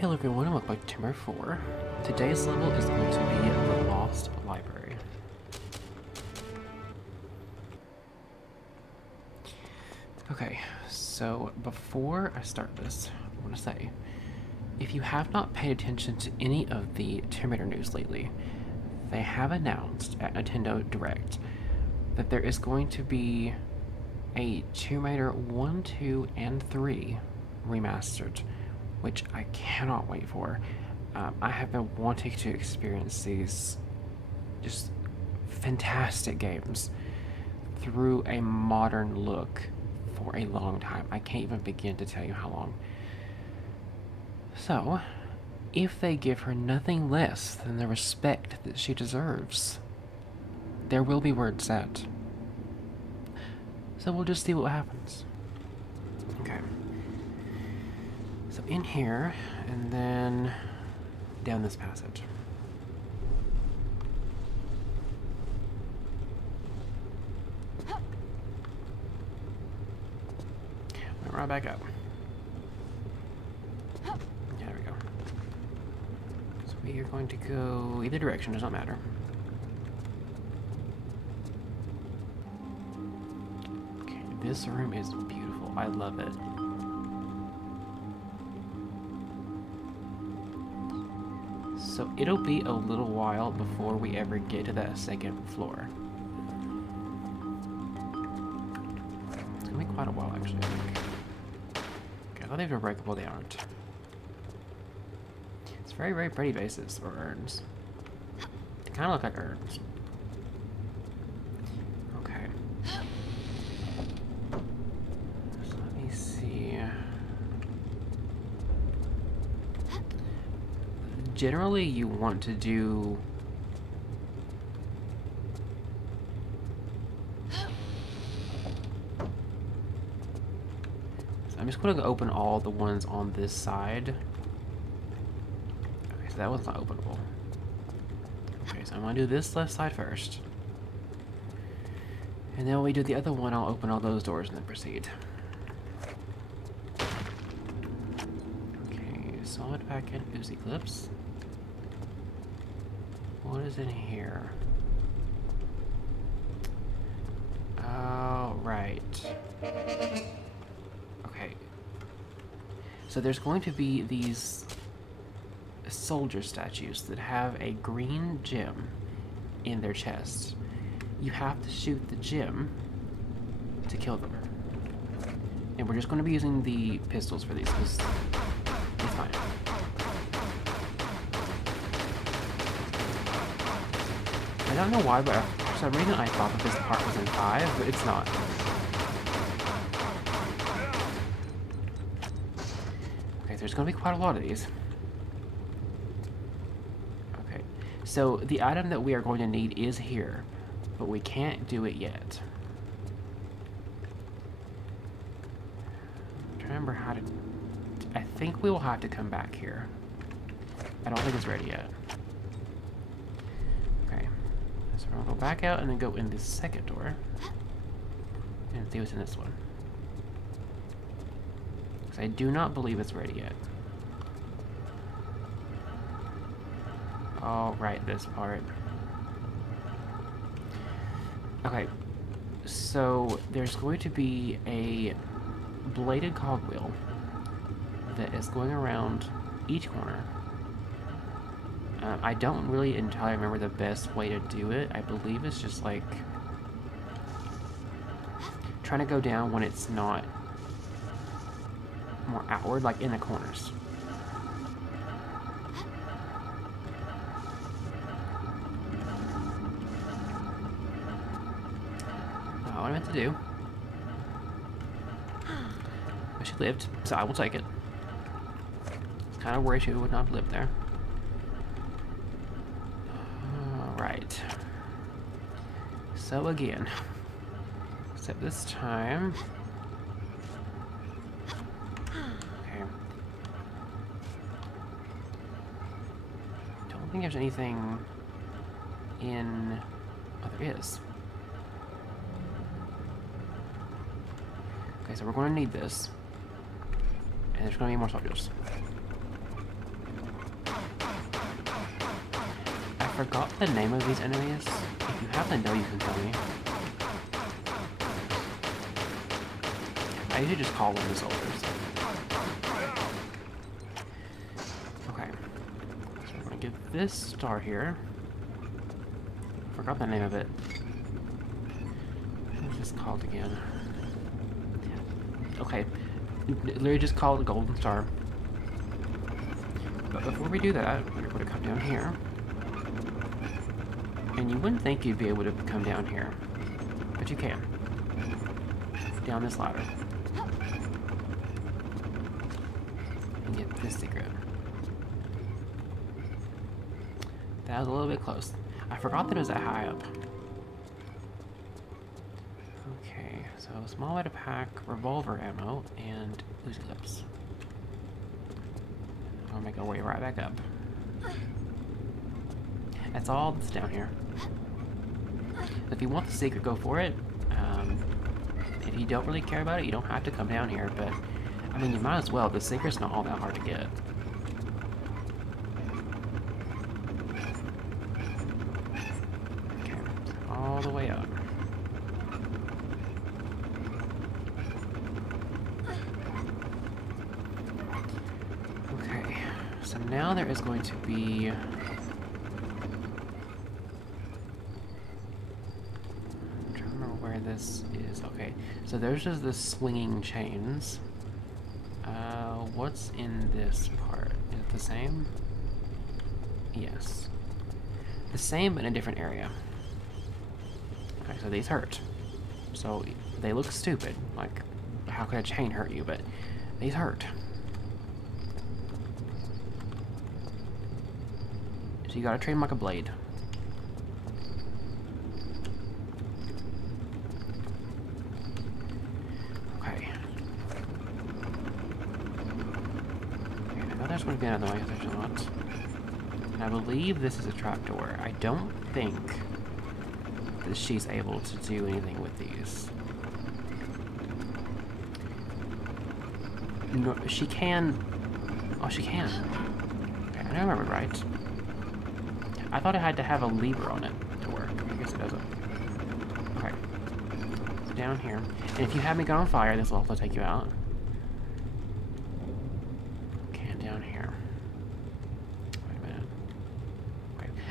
Hello everyone and welcome back to Timber 4. Today's level is going to be the Lost Library. Okay, so before I start this, I want to say, if you have not paid attention to any of the Tomb Raider news lately, they have announced at Nintendo Direct that there is going to be a Tomb Raider 1, 2, and 3 remastered, which I cannot wait for. I have been wanting to experience these just fantastic games through a modern look for a long time. I can't even begin to tell you how long. So, if they give her nothing less than the respect that she deserves, there will be word said. So we'll just see what happens. Okay. So in here, and then down this passage. Went right back up. There we go. So we are going to go either direction, does not matter. Okay, this room is beautiful. I love it. So it'll be a little while before we ever get to that second floor. It's gonna be quite a while, actually, I think. Okay, I thought they were breakable, they aren't. It's very, very pretty bases, or urns. They kind of look like urns. Okay. So let me see. Generally, you want to do... So I'm just going to open all the ones on this side. Okay, so that one's not openable. Okay, so I'm going to do this left side first. And then when we do the other one, I'll open all those doors and then proceed. Okay, solid packet, Uzi clips. What is in here? Oh, right. Okay. So there's going to be these soldier statues that have a green gem in their chest. You have to shoot the gem to kill them. And we're just going to be using the pistols for these because it's fine. I don't know why, but for some reason I thought that this part was in 5, but it's not. Okay, so there's going to be quite a lot of these. Okay, so the item that we are going to need is here, but we can't do it yet. I'm trying to remember how to... I think we will have to come back here. I don't think it's ready yet. So we'll go back out and then go in this second door and see what's in this one. Because I do not believe it's ready yet. Oh, right, this part. Okay, so there's going to be a bladed cogwheel that is going around each corner. I don't really entirely remember the best way to do it. I believe it's just like trying to go down when it's not more outward, like in the corners. What I meant to do. But she lived, so I will take it. It's kind of worried she would not have lived there. Right. So again, except this time. Okay. Don't think there's anything in. Oh, there is. Okay, so we're going to need this. And there's going to be more soldiers. forgot the name of these enemies. If you happen to know, you can tell me. I usually just call them the soldiers. Okay. So we're gonna give this star here. Forgot the name of it. What is this called again? Okay. Literally just call it a golden star. But before we do that, we're going to come down here. And you wouldn't think you'd be able to come down here. But you can. Down this ladder. And get this secret. That was a little bit close. I forgot that it was that high up. Okay, so small way to pack, revolver ammo, and Uzi clips. I'll make our way right back up. That's all that's down here. If you want the secret, go for it. If you don't really care about it, you don't have to come down here, but I mean, you might as well. The secret's not all that hard to get. Okay, all the way up. Okay, so now there is going to be... this is okay. So there's just the swinging chains. What's in this part? Is it the same? Yes. The same, but in a different area. Okay, so these hurt. So they look stupid. Like, how could a chain hurt you? But these hurt. So you gotta treat them like a blade. There's going to be another one, there's not. And I believe this is a trapdoor. I don't think that she's able to do anything with these. No, she can... Oh, she can. Okay, I remember right. I thought it had to have a lever on it to work. I guess it doesn't. Okay. So down here. And if you have me go on fire, this will also take you out.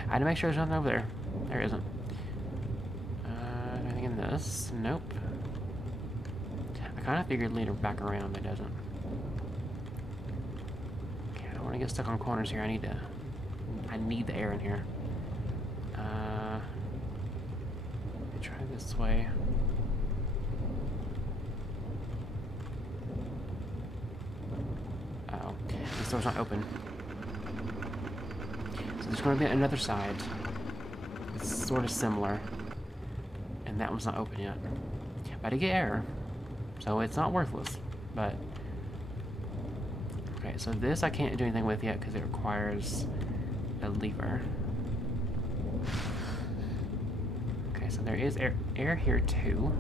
I had to make sure there's nothing over there. There isn't. Anything in this? Nope. I kind of figured lead her back around, but it doesn't. Okay, I don't want to get stuck on corners here. I need the air in here. Let me try this way. Uh-oh. This door's not open. There's going to be another side. It's sort of similar. And that one's not open yet. But I did get air. So it's not worthless. But... Okay, so this I can't do anything with yet because it requires a lever. Okay, so there is air here too.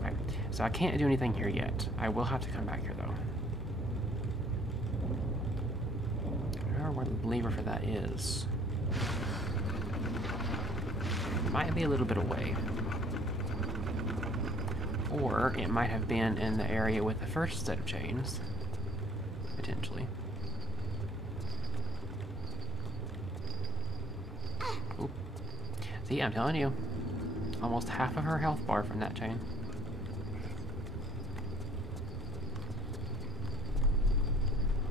Right, so I can't do anything here yet. I will have to come back here though. Where the lever for that is. It might be a little bit away. Or it might have been in the area with the first set of chains. Potentially. Oop. See, I'm telling you. Almost half of her health bar from that chain.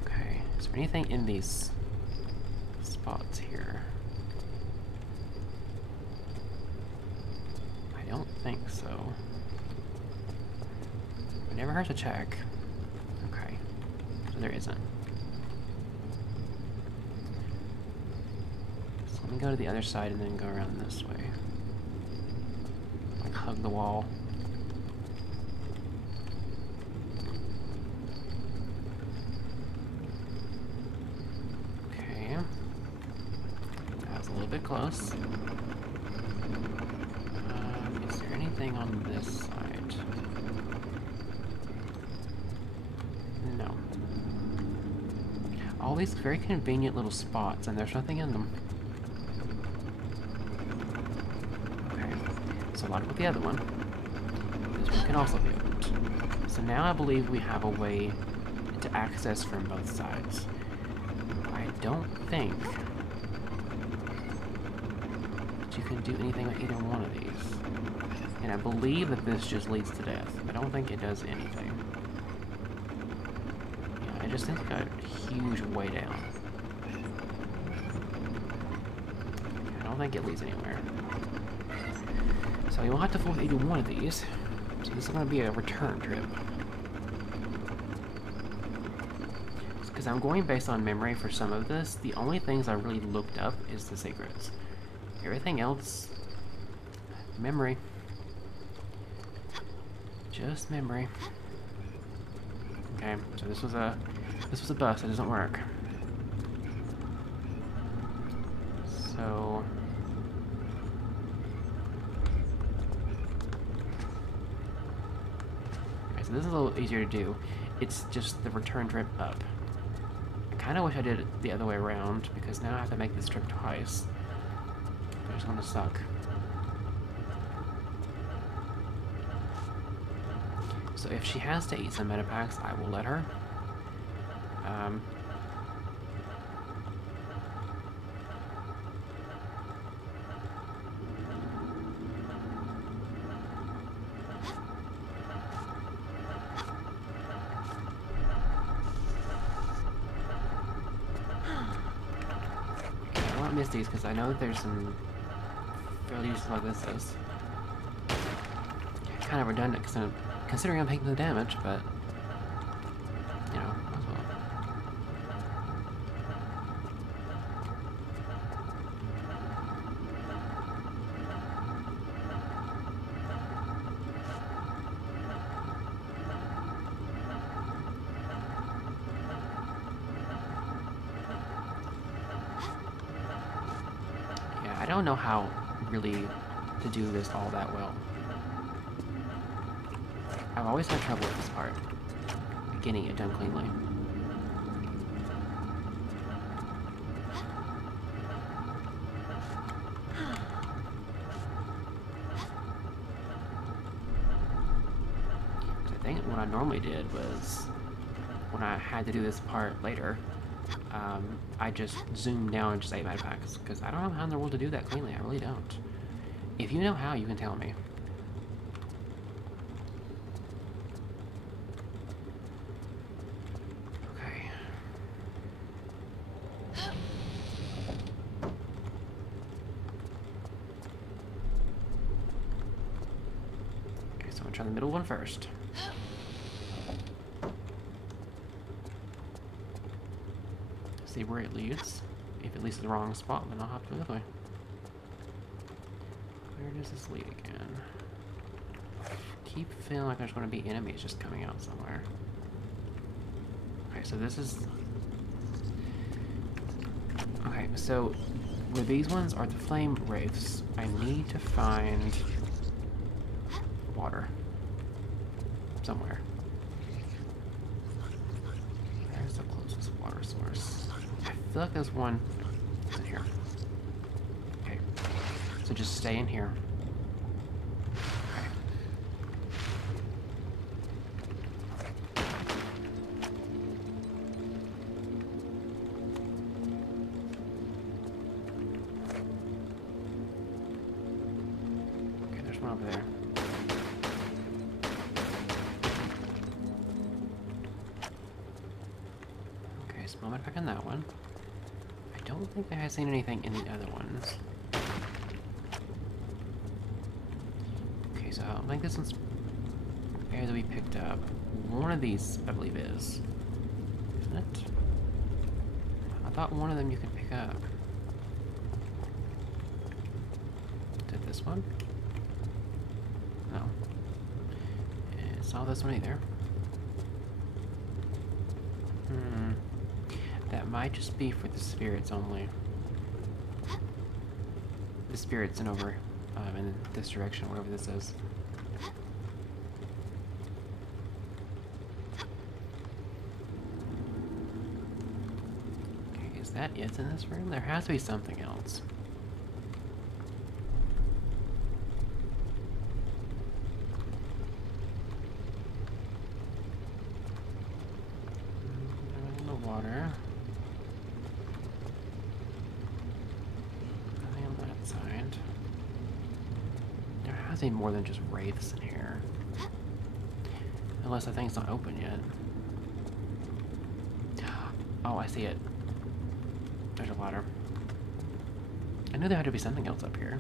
Okay, is there anything in these spots here? I don't think so. It never hurts to check. Okay, so there isn't. So let me go to the other side and then go around this way. Like hug the wall. Bit close. Is there anything on this side? No. All these very convenient little spots, and there's nothing in them. So like with the other one, this one can also be opened. So now I believe we have a way to access from both sides. I don't think that you can do anything with either one of these. And I believe that this just leads to death. I don't think it does anything. Yeah, it just seems like a huge way down. I don't think it leads anywhere. So you will have to fool with either one of these. So this is going to be a return trip. Because I'm going based on memory for some of this. The only things I really looked up is the secrets. Everything else, memory. Just memory. Okay, so this was a bust. It doesn't work. So okay, so this is a little easier to do. It's just the return trip up. I kind of wish I did it the other way around because now I have to make this trip twice. It's gonna suck. So if she has to eat some metapacks, I will let her. I don't miss these because I know that there's some fairly useful like this is. Kind of redundant considering I'm taking the damage, but you know, as well. Yeah, I don't know how really to do this all that well. I've always had trouble with this part, getting it done cleanly. I think what I normally did was, when I had to do this part later, I just zoomed down and just ate my packs, because I don't know how in the world to do that cleanly, I really don't. If you know how, you can tell me. Try the middle one first. See where it leads. If it leads to the wrong spot, then I'll hop to the other way. Where does this lead again? Keep feeling like there's going to be enemies just coming out somewhere. Okay, so this is... Okay, so where these ones are the flame wraiths, I need to find water. Somewhere. There's the closest water source. I feel like there's one in here. Okay. So just stay in here. Okay. Okay, there's one over there. Moment back on that one. I don't think I have seen anything in the other ones. Okay, so I don't think this one's area that we picked up. One of these, I believe, is. Isn't it? I thought one of them you could pick up. Did this one? No. It's not this one either. That might just be for the spirits only. The spirits and over in this direction, whatever this is. Okay, is that it in this room? There has to be something else. water. Nothing on that side. There has to be more than just wraiths in here. Unless the thing's not open yet. Oh, I see it. There's a ladder. I knew there had to be something else up here.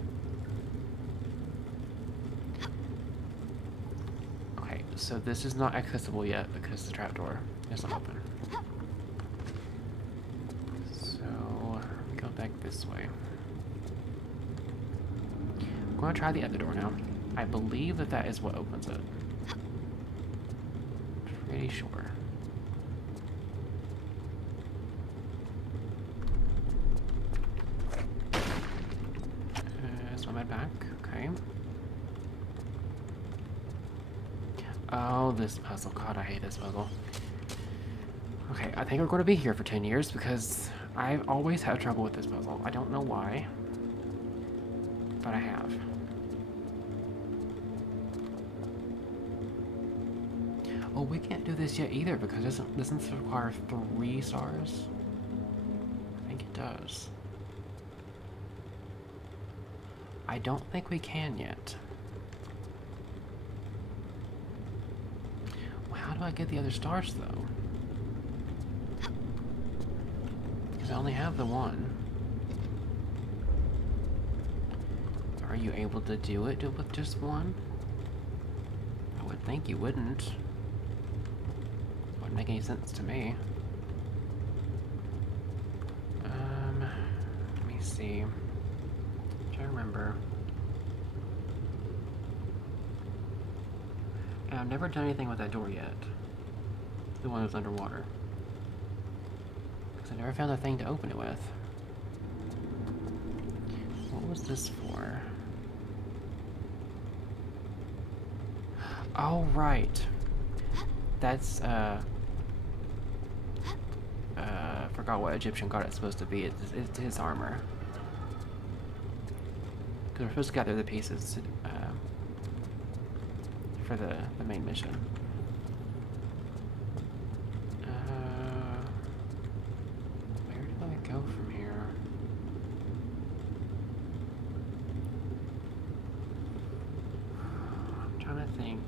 Okay, so this is not accessible yet because the trapdoor isn't open. So, go back this way. I'm going to try the other door now. I believe that that is what opens it. Pretty sure. Back, okay. Oh, this puzzle. God, I hate this puzzle. Okay, I think we're going to be here for 10 years because I've always had trouble with this puzzle. I don't know why, but I have. Oh, we can't do this yet either because doesn't this require 3 stars? I think it does. I don't think we can yet. Well, how do I get the other stars, though? Because I only have the one. Are you able to do it with just one? I would think you wouldn't. Wouldn't make any sense to me. Let me see. I remember. And I've never done anything with that door yet. The one that's underwater. Because I never found a thing to open it with. What was this for? Oh, right. That's, forgot what Egyptian god it's supposed to be. It's his armor. We're supposed to gather the pieces for the main mission. Where do I go from here? I'm trying to think.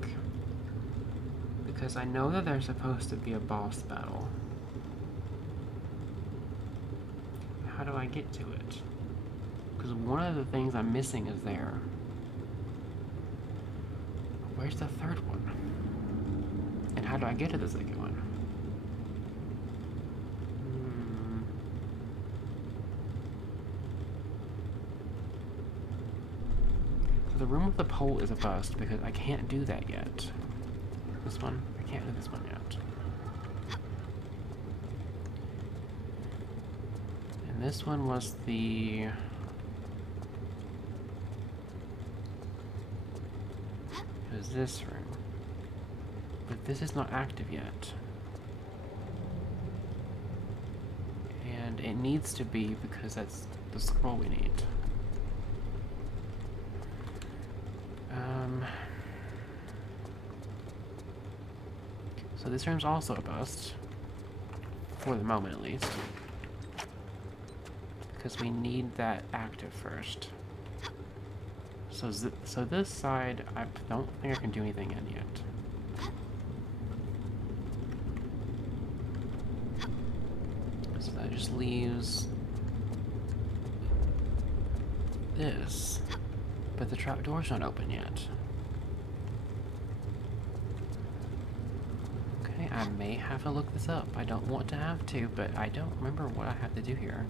Because I know that there's supposed to be a boss battle. How do I get to it? Because one of the things I'm missing is there. Where's the third one? And how do I get to the second one? So the room with the pole is a bust because I can't do that yet. This one? I can't do this one yet. And this one was the... Is this room, but this is not active yet, and it needs to be because that's the scroll we need. So this room's also a bust, for the moment at least, because we need that active first. So this side, I don't think I can do anything in yet. So that just leaves this, but the trapdoor's not open yet. Okay, I may have to look this up. I don't want to have to, but I don't remember what I have to do here.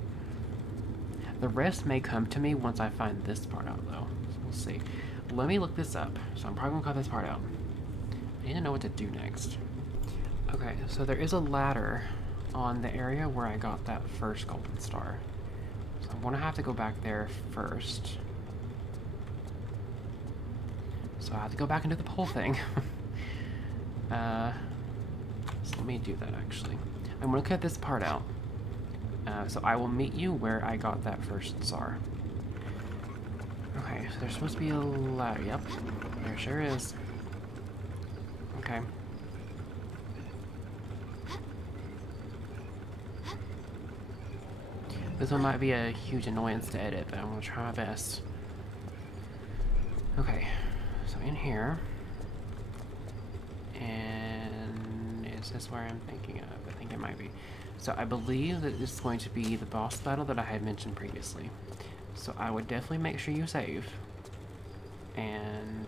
The rest may come to me once I find this part out, though. We'll see. Let me look this up. So I'm probably gonna cut this part out. I need to know what to do next. Okay, so there is a ladder on the area where I got that first golden star. So I'm gonna have to go back there first. So I have to go back and do the pole thing. So let me do that actually. I'm gonna cut this part out. So I will meet you where I got that first star. Okay, so there's supposed to be a ladder. Yep, there sure is. Okay. This one might be a huge annoyance to edit, but I'm gonna try my best. Okay, so in here, and is this where I'm thinking of? I think it might be. So I believe that this is going to be the boss battle that I had mentioned previously. So I would definitely make sure you save. And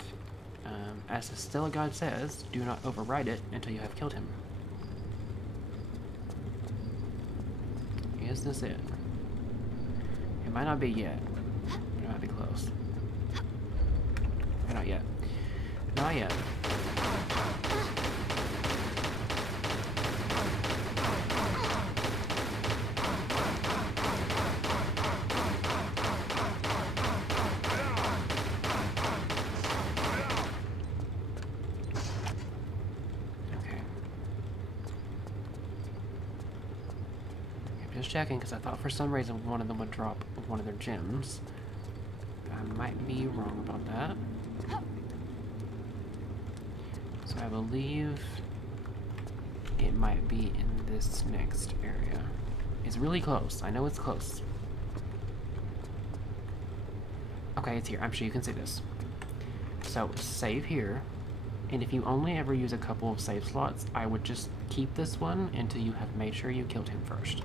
as the Still God says, do not overwrite it until you have killed him. Is this it? It might not be yet. It might be close. Not yet. Not yet. Just checking, because I thought for some reason one of them would drop one of their gems. I might be wrong about that. So I believe it might be in this next area. It's really close. I know it's close. Okay, it's here. I'm sure you can see this. So save here. And if you only ever use a couple of save slots, I would just keep this one until you have made sure you killed him first.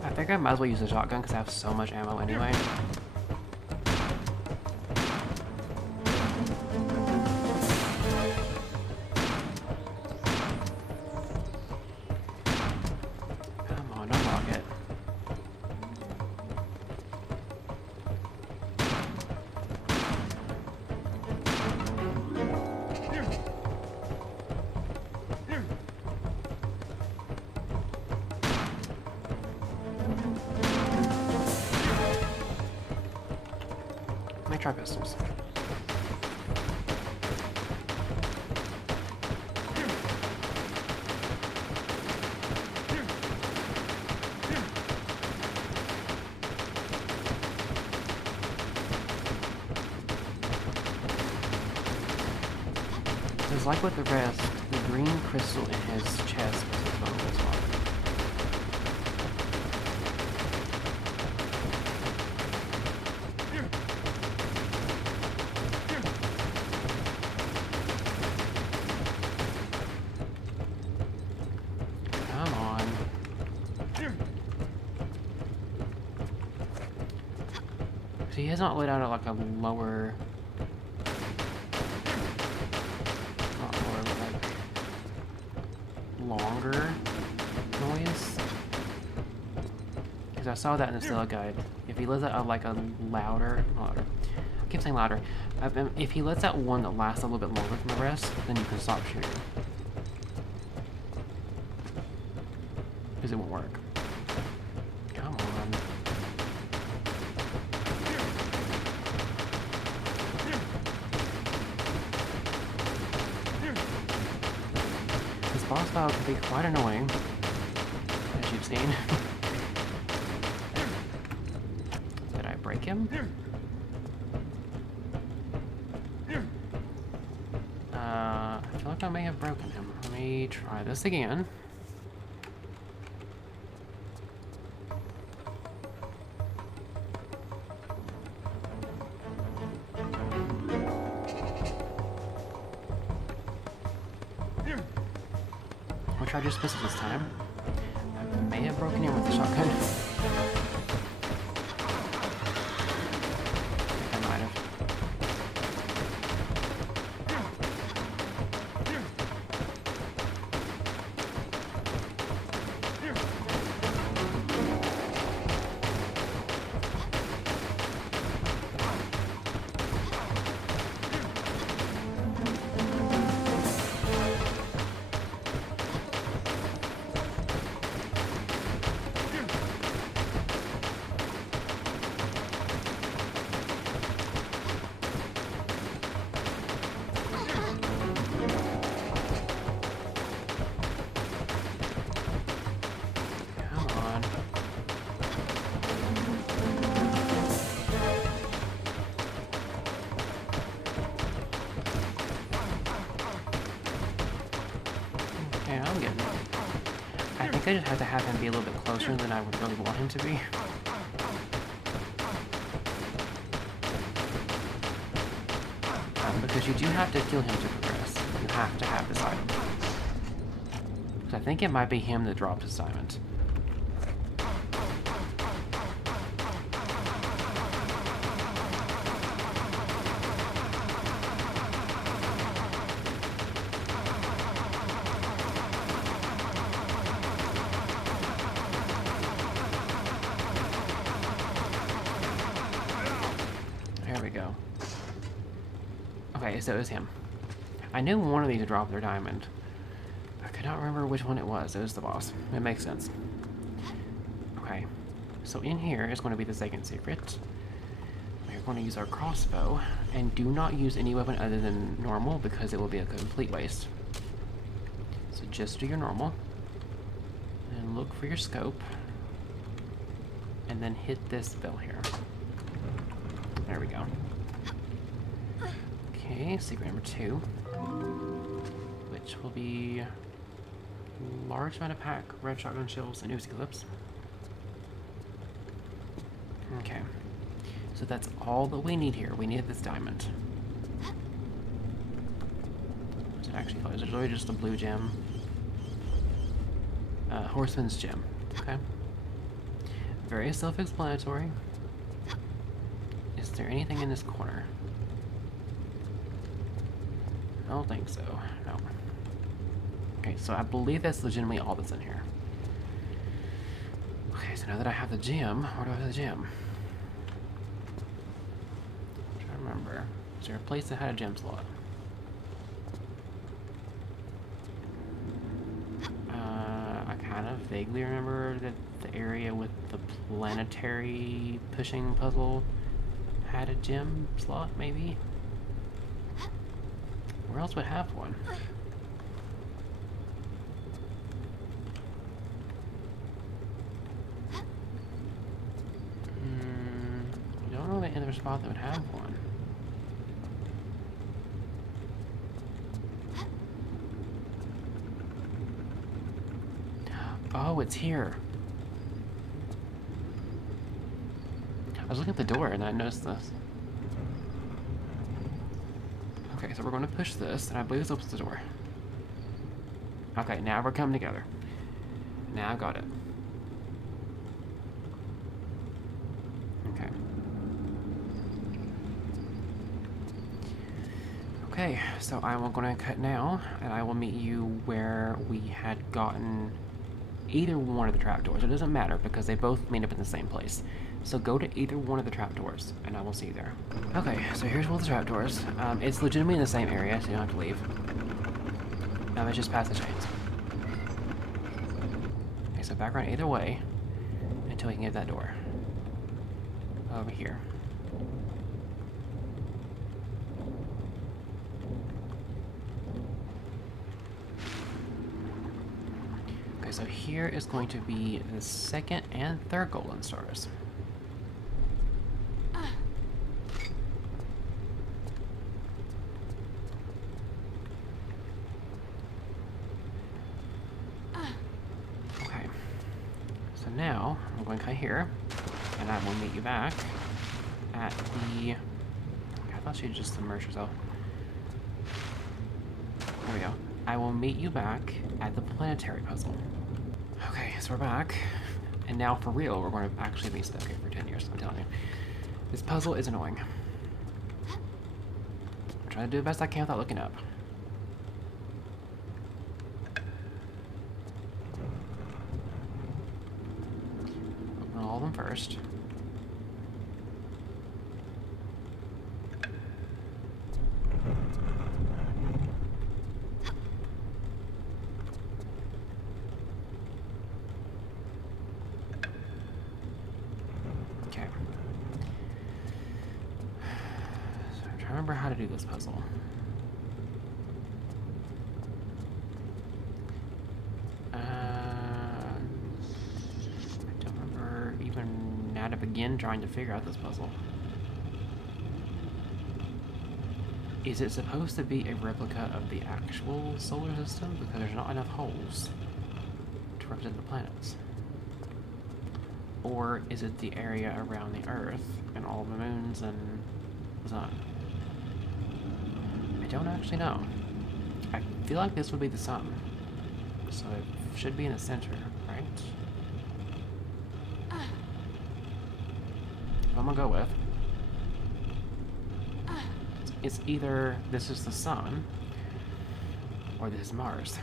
I think I might as well use the shotgun because I have so much ammo anyway. Come on, don't block it. Let me try pistols. It's like with the rest, the green crystal in his chest was his vulnerable spot. Come on. So he has not laid out like a lower... longer noise, because I saw that in the Stella guide. If he lets out like a louder, I keep saying louder. If he lets out one that lasts a little bit longer than the rest, then you can stop shooting, because it won't work. Come on. This boss battle can be quite annoying, as you've seen. Did I break him? I feel like I may have broken him. Let me try this again. We'll try just pistols this time. I may have broken him with the shotgun. I might have. think I just have to have him be a little bit closer than I would really want him to be. Because you do have to kill him to progress. You have to have this item. So I think it might be him that dropped his diamond. There we go. Okay, so it was him. I knew one of these would drop their diamond. I could not remember which one it was. It was the boss. It makes sense. Okay, so in here is going to be the second secret. We're going to use our crossbow, and do not use any weapon other than normal because it will be a complete waste. So just do your normal, and look for your scope, and then hit this bell here. There we go. Okay, secret number 2, which will be large amount of pack, red shotgun shells, and Uzi clips. Okay, so that's all that we need here. We need this diamond. What's it actually called? Is it really just a blue gem? Horseman's gem. Okay. Very self-explanatory. Is there anything in this corner? I don't think so. No. Okay, so I believe that's legitimately all that's in here. Okay, so now that I have the gem, where do I have the gem? I'm trying to remember. Is there a place that had a gem slot? I kind of vaguely remember that the area with the planetary pushing puzzle had a gem slot, maybe? Where else would have one? I don't know of any other spot that would have one. Oh, it's here. I was looking at the door and I noticed this. Okay, so we're going to push this, and I believe this opens the door. Okay, now we're coming together. Now I've got it. Okay. Okay, so I'm going to cut now, and I will meet you where we had gotten either one of the trapdoors. It doesn't matter, because they both meet up in the same place. So go to either one of the trapdoors, and I will see you there. Okay, so here's one of the trapdoors. It's legitimately in the same area, so you don't have to leave. It's just past the chains. Okay, so back around either way until we can get that door. Over here. Okay, so here is going to be the second and third golden stars. Now, I'm going to cut here, and I will meet you back at the... I thought she'd just submerge herself. There we go. I will meet you back at the planetary puzzle. Okay, so we're back. And now, for real, we're going to actually be stuck here for 10 years, I'm telling you. This puzzle is annoying. I'm trying to do the best I can without looking up. All of them first. Okay. So I'm trying to remember how to do this puzzle. To begin trying to figure out this puzzle. Is it supposed to be a replica of the actual solar system? Because there's not enough holes to represent the planets? Or is it the area around the Earth and all the moons and the sun? I don't actually know. I feel like this would be the sun. So it should be in the center, right? I'm gonna go with. It's either this is the sun or this is Mars.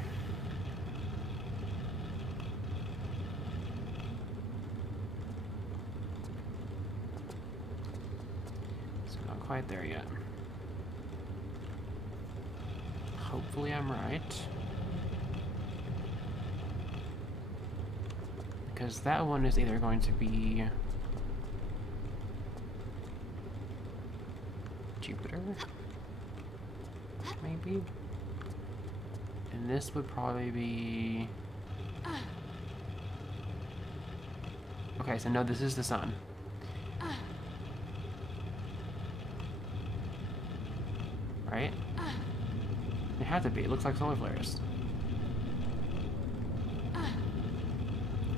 So not quite there yet. Hopefully I'm right. Because that one is either going to be Jupiter, maybe? And this would probably be... Okay, so no, this is the sun. Right? It had to be. It looks like solar flares.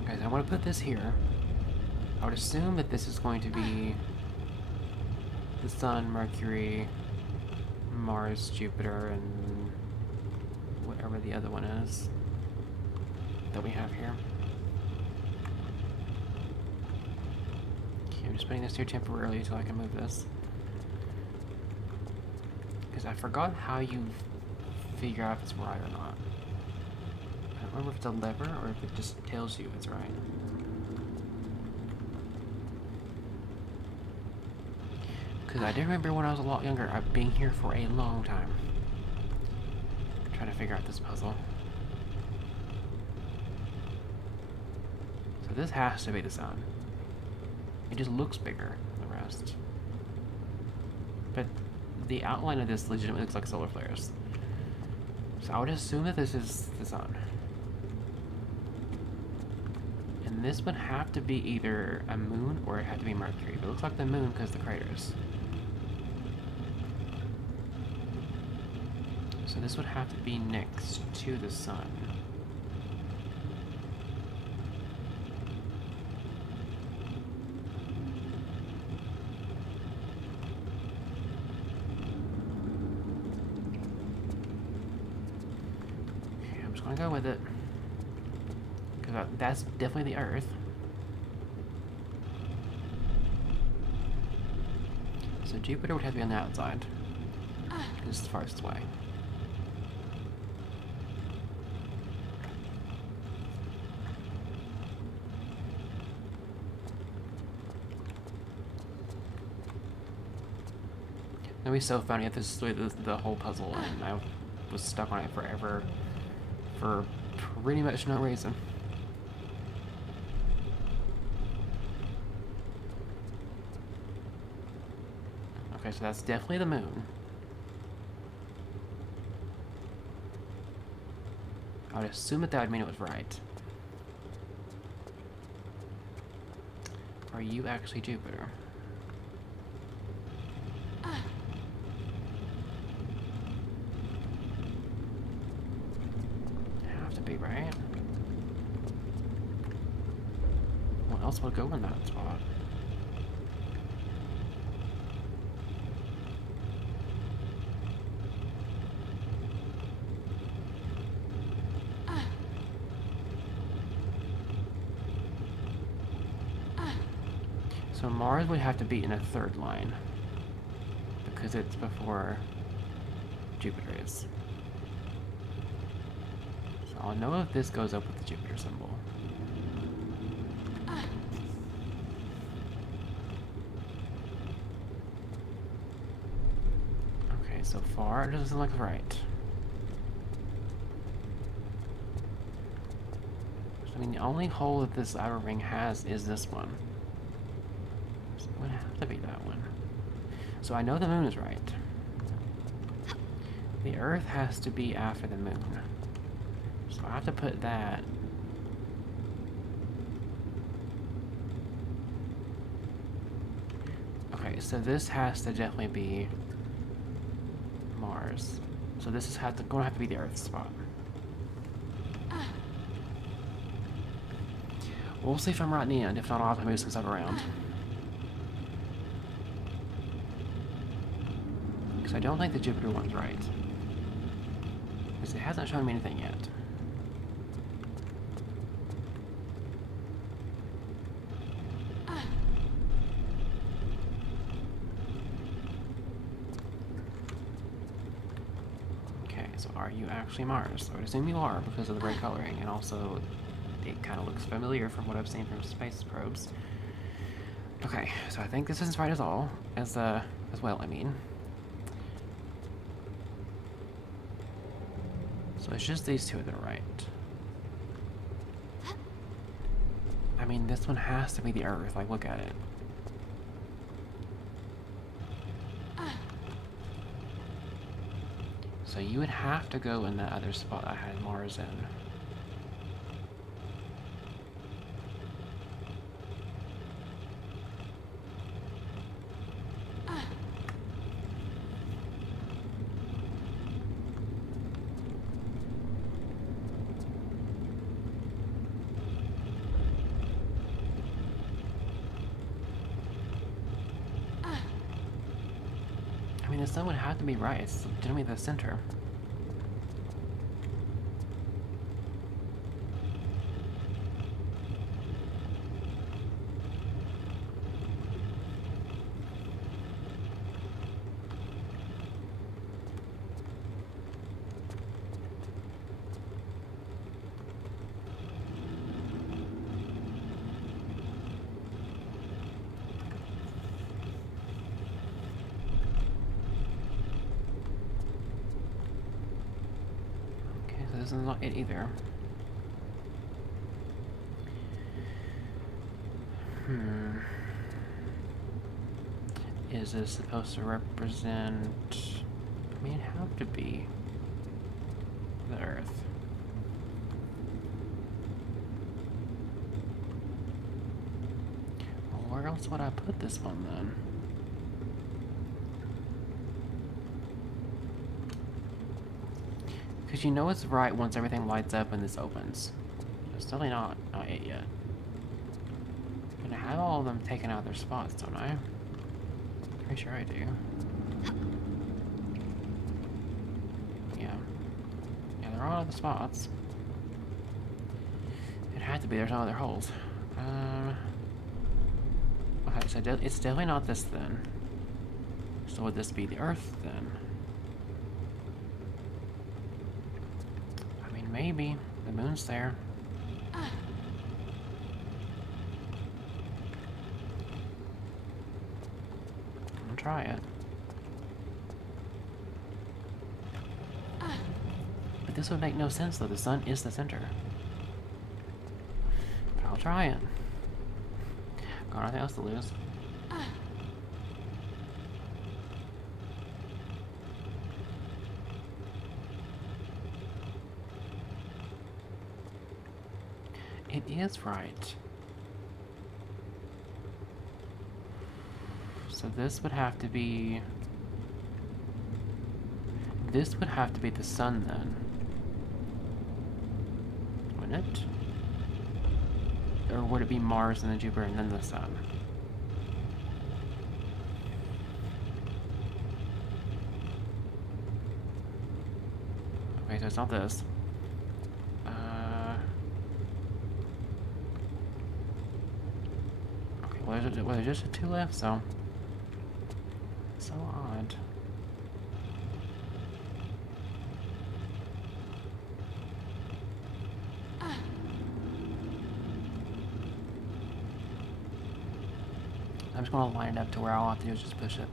Guys, I want to put this here. I would assume that this is going to be the Sun, Mercury, Mars, Jupiter, and whatever the other one is that we have here. Okay, I'm just putting this here temporarily until I can move this. Because I forgot how you figure out if it's right or not. I don't remember if it's a lever or if it just tells you it's right. Because I do remember when I was a lot younger, I've been here for a long time. Trying to figure out this puzzle. So this has to be the sun. It just looks bigger than the rest. But the outline of this legitimately looks like solar flares. So I would assume that this is the sun. And this would have to be either a moon or it had to be Mercury. But it looks like the moon because of the craters. So this would have to be next to the sun. Okay, I'm just gonna go with it. Because that's definitely the Earth. So Jupiter would have to be on the outside. Because it's the farthest away. It'd be so funny if this is the whole puzzle and I was stuck on it forever for pretty much no reason. Okay, so that's definitely the moon. I would assume that would mean it was right. Are you actually Jupiter? Right? What else would go in that spot? So Mars would have to be in a third line because it's before Jupiter is. I'll know if this goes up with the Jupiter symbol. Okay, so far it doesn't look right. So, I mean, the only hole that this outer ring has is this one. So it would have to be that one. So I know the moon is right. The Earth has to be after the moon. So I have to put that. Okay, so this has to definitely be Mars. So this is going to have to be the Earth spot. We'll see if I'm right in the end. If not, I'll have to move some stuff around. Because I don't think the Jupiter one's right. Because it hasn't shown me anything yet. So are you actually Mars? I would assume you are because of the red coloring, and also it kind of looks familiar from what I've seen from space probes. Okay, so I think this isn't right as well, I mean. So it's just these two that are right. I mean, this one has to be the Earth, like, look at it. So you would have to go in that other spot I had Mars in. I mean, the sun would have to be right. It's legitimately the center. This is not it either. Is this supposed to represent... I mean, it have to be the Earth. Well, where else would I put this one then? Because you know it's right once everything lights up and this opens. It's definitely not it yet. I'm gonna have all of them taken out of their spots, don't I? Pretty sure I do. Yeah. Yeah, they're all out of the spots. It had to be, there's no other holes. Okay, so it's definitely not this then. So would this be the Earth then? Maybe. The moon's there. I'm gonna try it. But this would make no sense though. The sun is the center. But I'll try it. Got nothing else to lose. It is right. So this would have to be... This would have to be the sun then. Wouldn't it? Or would it be Mars and then Jupiter and then the sun? Okay, so it's not this. Well, there's just two left, so... So odd. I'm just going to line it up to where all I have to do is just push it.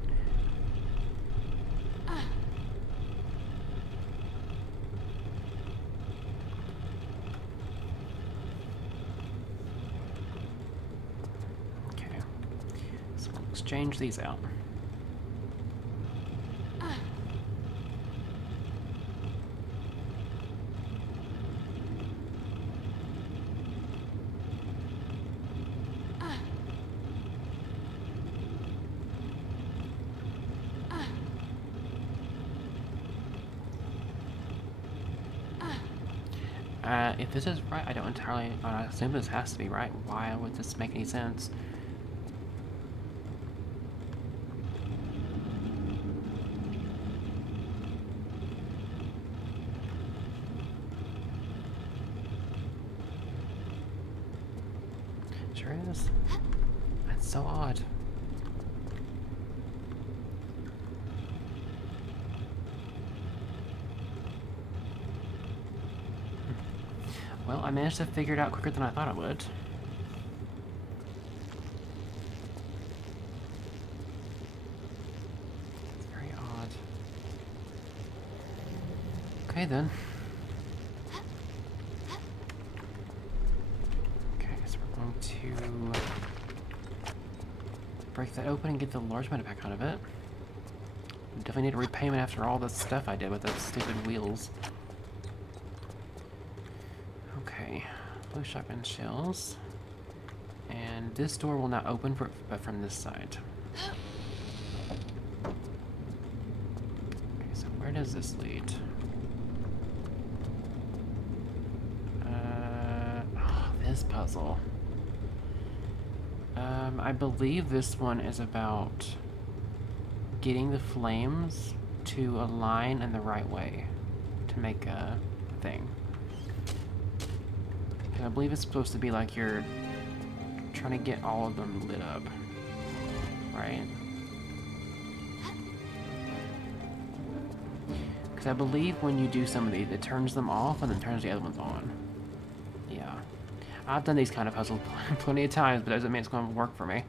Exchange these out. If this is right, I don't entirely... I assume this has to be right. Why would this make any sense? Sure is. That's so odd. Well, I managed to figure it out quicker than I thought I would. It's very odd. Okay, then. Okay, so we're going to break that open and get the large amount back out of it. Definitely need a repayment after all the stuff I did with those stupid wheels. Okay, blue shotgun shells. And this door will not open but from this side. Okay, so where does this lead? This puzzle. I believe this one is about getting the flames to align in the right way to make a thing. I believe it's supposed to be like you're trying to get all of them lit up, right? Because I believe when you do some of these, it turns them off and then turns the other ones on. Yeah. I've done these kind of puzzles plenty of times, but that doesn't mean it's going to work for me.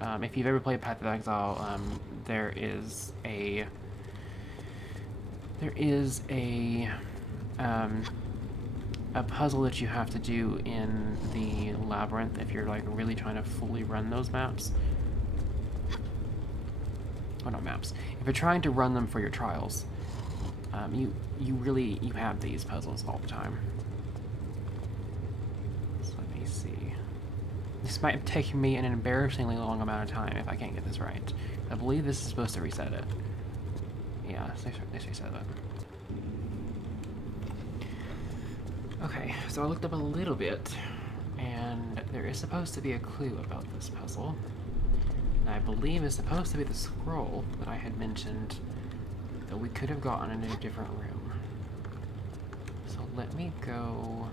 If you've ever played Path of Exile, there is a puzzle that you have to do in the labyrinth if you're like really trying to fully run those maps. Oh, not maps. If you're trying to run them for your trials, you have these puzzles all the time. So let me see. This might take me an embarrassingly long amount of time if I can't get this right. I believe this is supposed to reset it. Yeah, let's reset it. Okay, so I looked up a little bit, and there is supposed to be a clue about this puzzle. And I believe it's supposed to be the scroll that I had mentioned that we could have gotten in a different room. So let me go...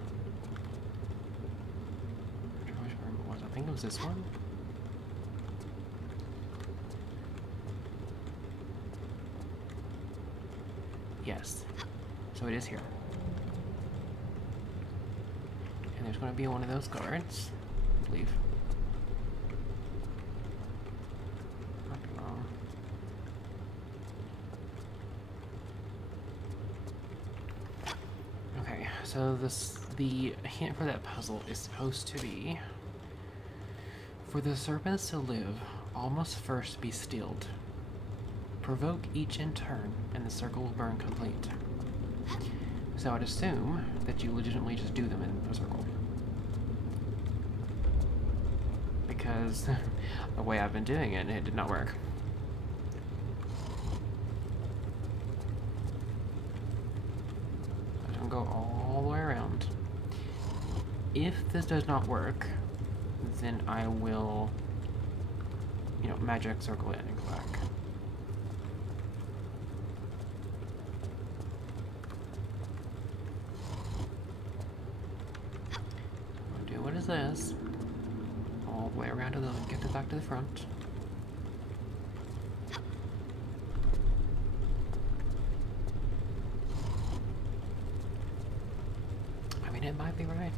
I don't know which room it was. I think it was this one. Yes. So it is here. And there's going to be one of those guards, I believe. Might be wrong. Okay, so the hint for that puzzle is supposed to be: for the serpents to live, all must first be stilled. Provoke each in turn, and the circle will burn complete. So I'd assume that you legitimately just do them in a circle. Because the way I've been doing it, it did not work. I don't go all the way around. If this does not work, then I will, magic circle it and go back. What is this? All the way around to get this back to the front. I mean, it might be right.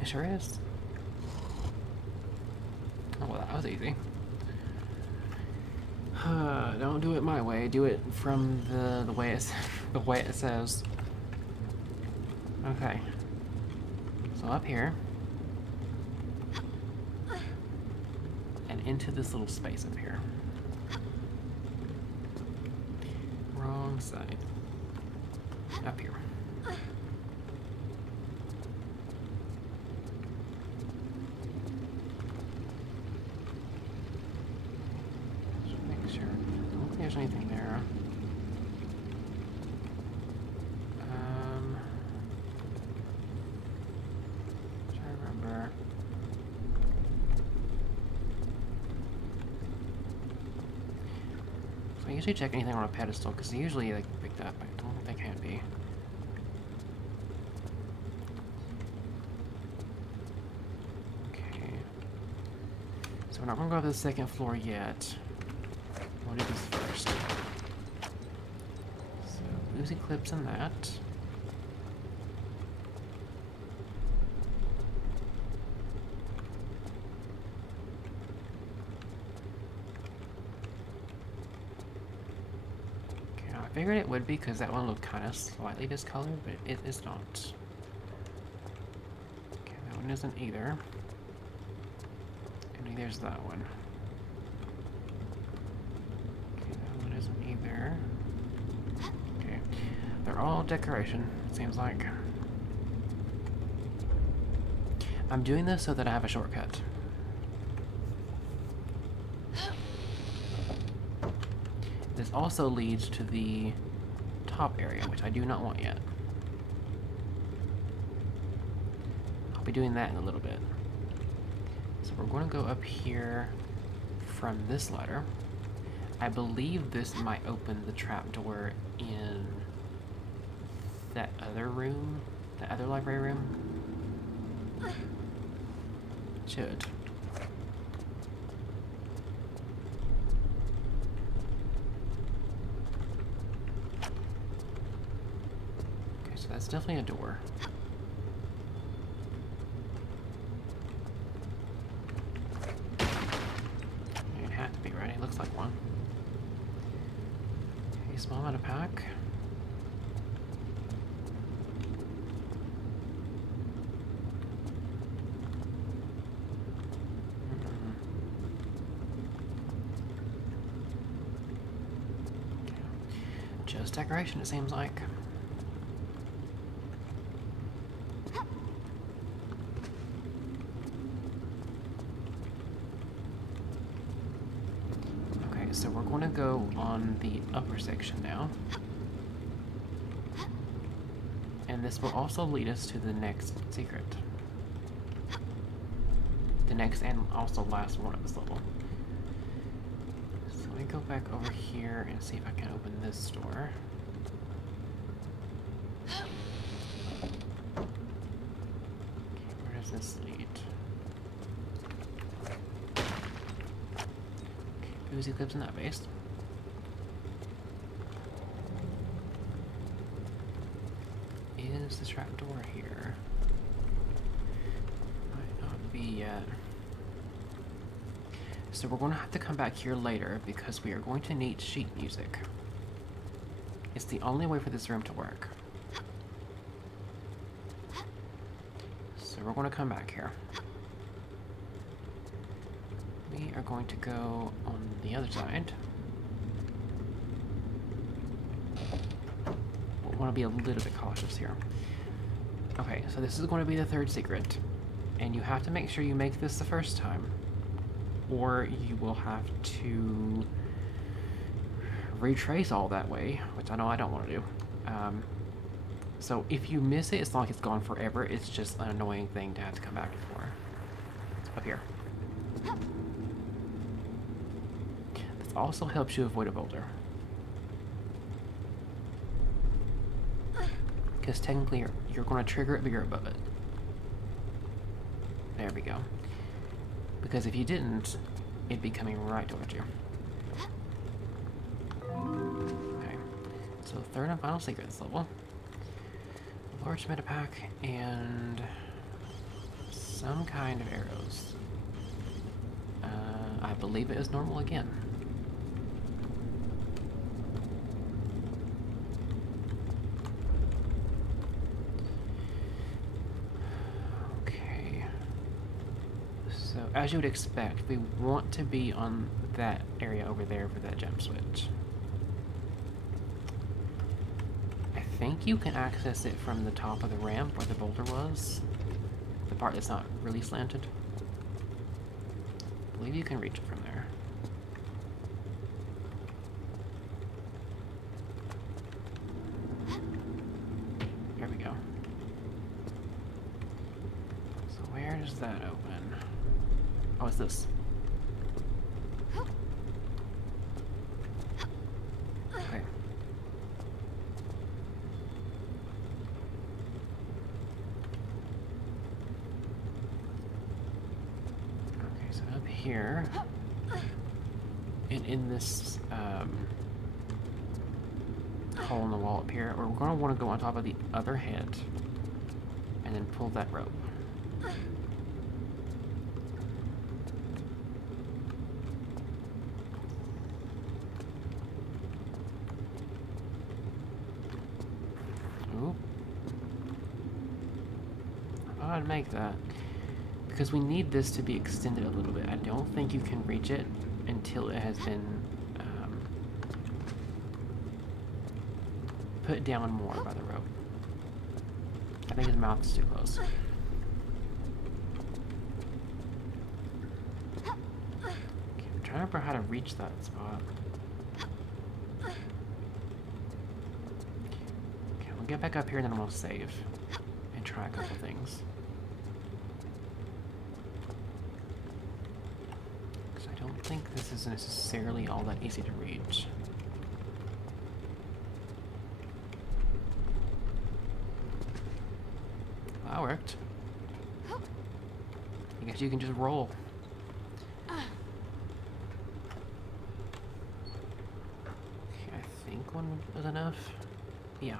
It sure is. Oh, well, that was easy. Don't do it my way. Do it from the way it says. Okay. So up here, and into this little space up here. Wrong side. Up here. Just make sure. I don't think there's anything there. remember. So I usually check anything on a pedestal, because usually they can pick up. I don't think they can be. Okay. So we're not going to go to the second floor yet. We'll do this first. So, Uzi clips in that. I figured it would be because that one looked kind of slightly discolored, but it is not. Okay, that one isn't either. And neither is that one. Okay, that one isn't either. Okay, they're all decoration, it seems like. I'm doing this so that I have a shortcut. This also leads to the top area, which I do not want yet. I'll be doing that in a little bit. So we're going to go up here from this ladder. I believe this might open the trapdoor in that other room, the other library room. Should. That's definitely a door. It had to be, right? It looks like one. Okay, small amount of pack. Just decoration, it seems like. So we're going to go on the upper section now. And this will also lead us to the next secret. The next and also last one of this level. So let me go back over here and see if I can open this door. Okay, where does this lead? Uzi clips in that base. Is the trapdoor here? Might not be yet. So we're going to have to come back here later because we are going to need sheet music. It's the only way for this room to work. So we're going to come back here. We are going to go on the other side. We'll want to be a little bit cautious here. Okay, so this is going to be the third secret. And you have to make sure you make this the first time. Or you will have to retrace all that way, which I know I don't want to do. So if you miss it, it's not like it's gone forever. It's just an annoying thing to have to come back for. Up here. Also helps you avoid a boulder. Because technically you're going to trigger it, but you're above it. There we go. Because if you didn't, it'd be coming right towards you. Okay. So third and final secret this level. Large metapack and some kind of arrows. I believe it is normal again. As you would expect, we want to be on that area over there for that jump switch. I think you can access it from the top of the ramp where the boulder was. The part that's not really slanted. I believe you can reach it from there. Here we go. So where Where's that open? Oh, it's this. Okay. Okay, so up here, and in this hole in the wall up here, we're going to want to go on top of the other head and then pull that rope. Oop. I thought I'd make that. Because we need this to be extended a little bit. I don't think you can reach it until it has been put down more by the rope. I think his mouth is too close. Okay, I'm trying to remember how to reach that spot. Okay, we'll get back up here and then we'll save and try a couple things. Because I don't think this is necessarily all that easy to reach. That worked. I guess you can just roll. Okay, I think one was enough. Yeah.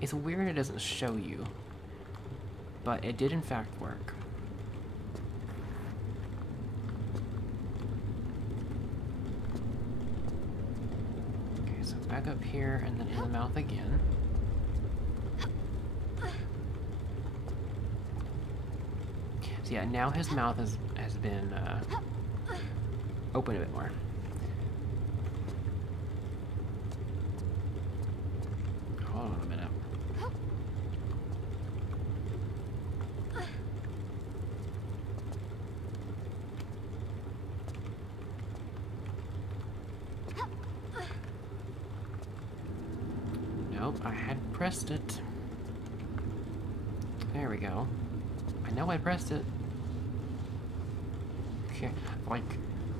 It's weird it doesn't show you, but it did in fact work. Okay, so back up here and then in the mouth again. So yeah, now his mouth has been open a bit more. Hold on a minute. Nope, I had pressed it. There we go. I know I pressed it. Okay, like,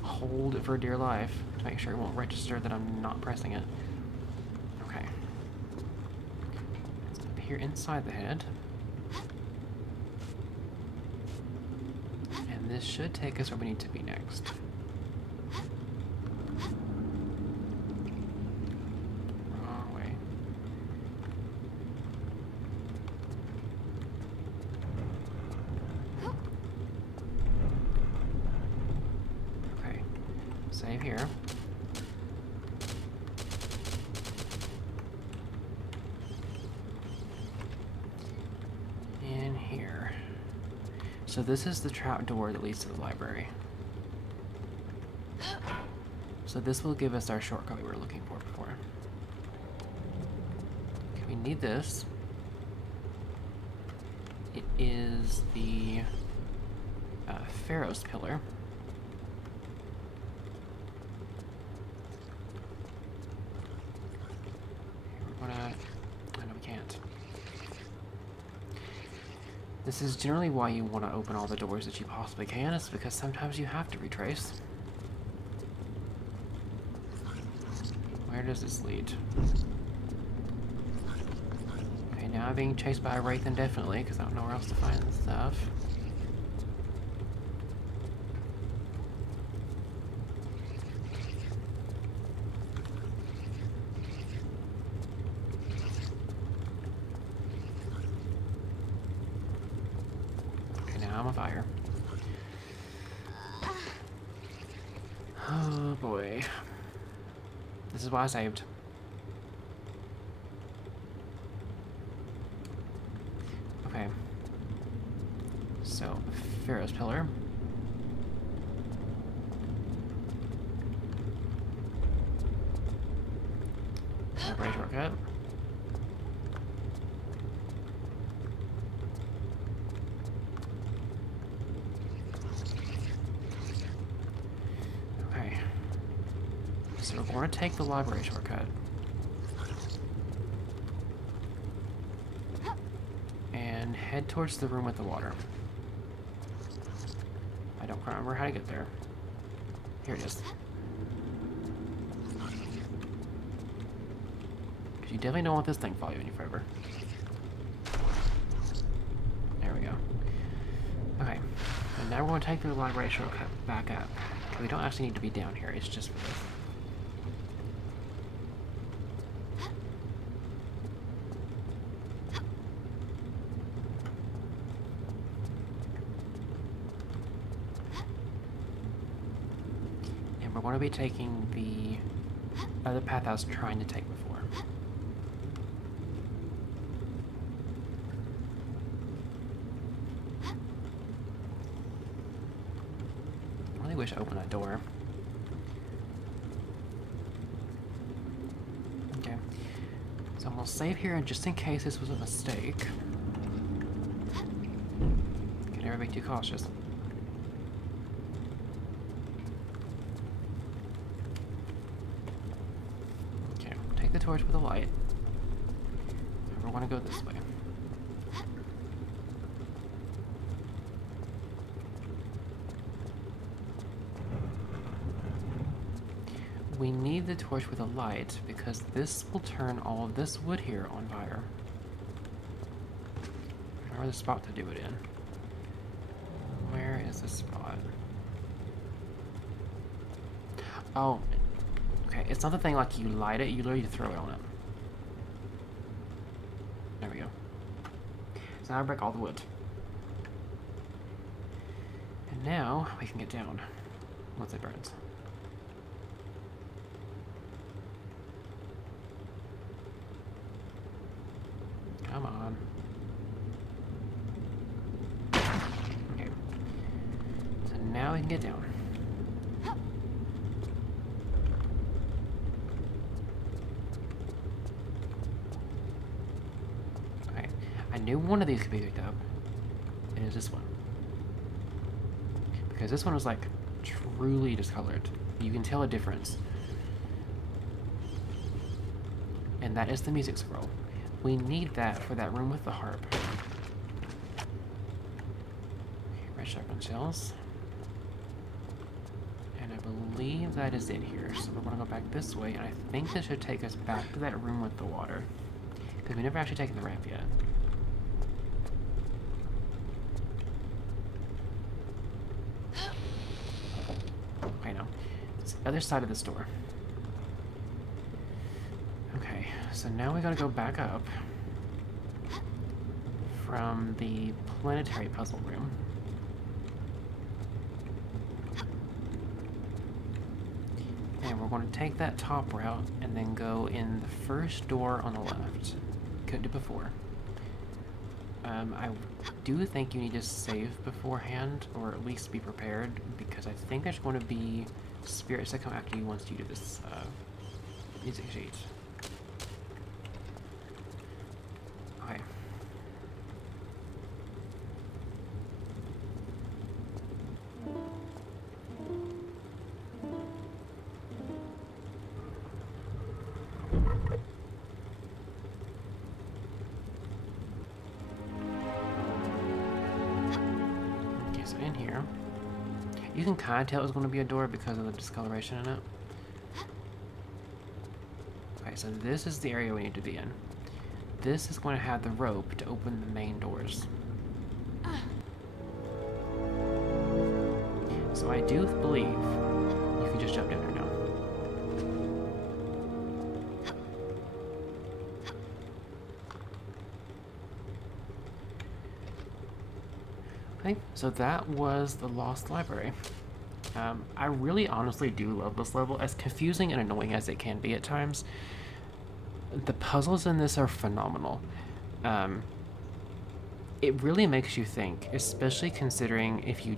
hold it for dear life to make sure it won't register that I'm not pressing it. Okay. It's up here inside the head. And this should take us where we need to be next. Wrong way. Save here. And here. So this is the trap door that leads to the library. So this will give us our shortcut we were looking for before. Okay, we need this. It is the Pharaoh's pillar. This is generally why you want to open all the doors that you possibly can, is because sometimes you have to retrace. Where does this lead? Okay, now I'm being chased by a wraith indefinitely, because I don't know where else to find this stuff. I'm on fire. Oh boy. This is why I saved. Okay. So, Pharaoh's pillar. Library shortcut. So we're going to take the library shortcut. And head towards the room with the water. I don't quite remember how to get there. Here it is. Because you definitely don't want this thing following you forever. There we go. Okay. And now we're going to take the library shortcut back up. We don't actually need to be down here. It's just for this. We're going to be taking the other path I was trying to take before. I really wish I opened that door. Okay. So I'm going to save here just in case this was a mistake. Can never be too cautious. The torch with a light. And we want to go this way. We need the torch with a light because this will turn all of this wood here on fire. Or the spot to do it in. Where is the spot? Oh. Okay, it's not the thing like you light it, you literally throw it on it. There we go. So now I break all the wood. And now we can get down once it burns. Come on. Okay. So now we can get down. I knew one of these could be picked up. It is this one. Because this one was like truly discolored. You can tell a difference. And that is the music scroll. We need that for that room with the harp. Red sharpened shells. And I believe that is it here. So we're going to go back this way. And I think this should take us back to that room with the water. Because we never actually taken the ramp yet. Other side of this door. Okay, so now we gotta go back up from the planetary puzzle room. And we're going to take that top route and then go in the first door on the left. Couldn't do before. I do think you need to save beforehand, or at least be prepared, because I think there's going to be spirits that come after you once you do this music sheet. Okay. Okay, so in here, you can kind of tell it was going to be a door because of the discoloration in it. Okay, so this is the area we need to be in. This is going to have the rope to open the main doors. So I do believe you can just jump down there now. Okay, so that was the Lost Library. I really honestly do love this level, as confusing and annoying as it can be at times. The puzzles in this are phenomenal. It really makes you think, especially considering if you're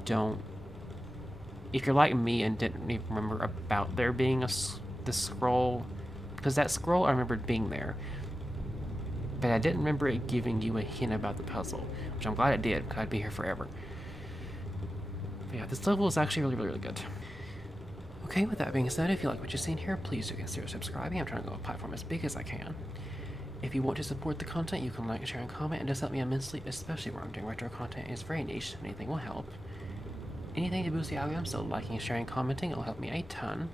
like me and didn't even remember about there being the scroll, because that scroll I remembered being there, but I didn't remember it giving you a hint about the puzzle, which I'm glad it did, because I'd be here forever. But yeah, this level is actually really good. Okay, with that being said, if you like what you've seen here, please do consider subscribing. I'm trying to go a platform as big as I can. If you want to support the content, you can like, share, and comment. It does help me immensely, especially where I'm doing retro content. It's very niche. Anything will help. anything to boost the algorithm, so liking, sharing, commenting, it'll help me a ton.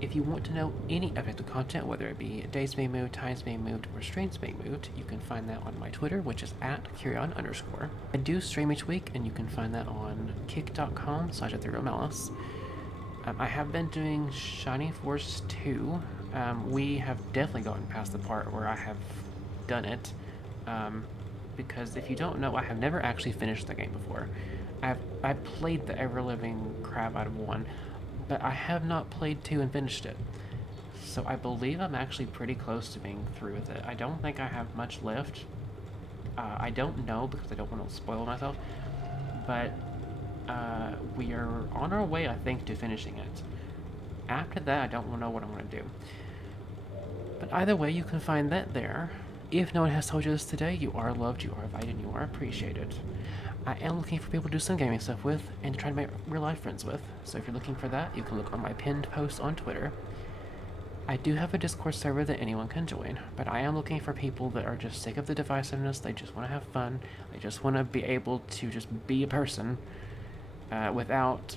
If you want to know any of the content, whether it be days being moved, times being moved, or streams being moved, you can find that on my Twitter, which is at Kyrion_. I do stream each week, and you can find that on kick.com/@therealmalice. I have been doing Shining Force 2. We have definitely gotten past the part where I have done it, because if you don't know, I have never actually finished the game before. I played the ever-living crap out of 1, but I have not played 2 and finished it. So I believe I'm actually pretty close to being through with it. I don't think I have much left. I don't know because I don't want to spoil myself, but we are on our way, I think, to finishing it. After that, I don't know what I'm going to do. But either way, you can find that there. If no one has told you this today, you are loved, you are valued, and you are appreciated. I am looking for people to do some gaming stuff with and to try to make real-life friends with. So if you're looking for that, you can look on my pinned post on Twitter. I do have a Discord server that anyone can join, but I am looking for people that are just sick of the divisiveness, they just want to have fun, they just want to be able to just be a person without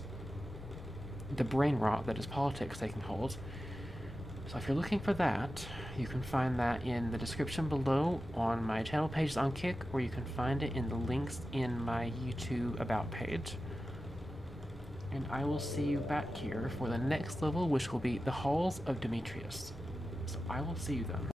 the brain rot that is politics they can hold. So if you're looking for that, you can find that in the description below on my channel pages on Kick, or you can find it in the links in my YouTube About page. And I will see you back here for the next level, which will be the Halls of Demetrius. So I will see you then.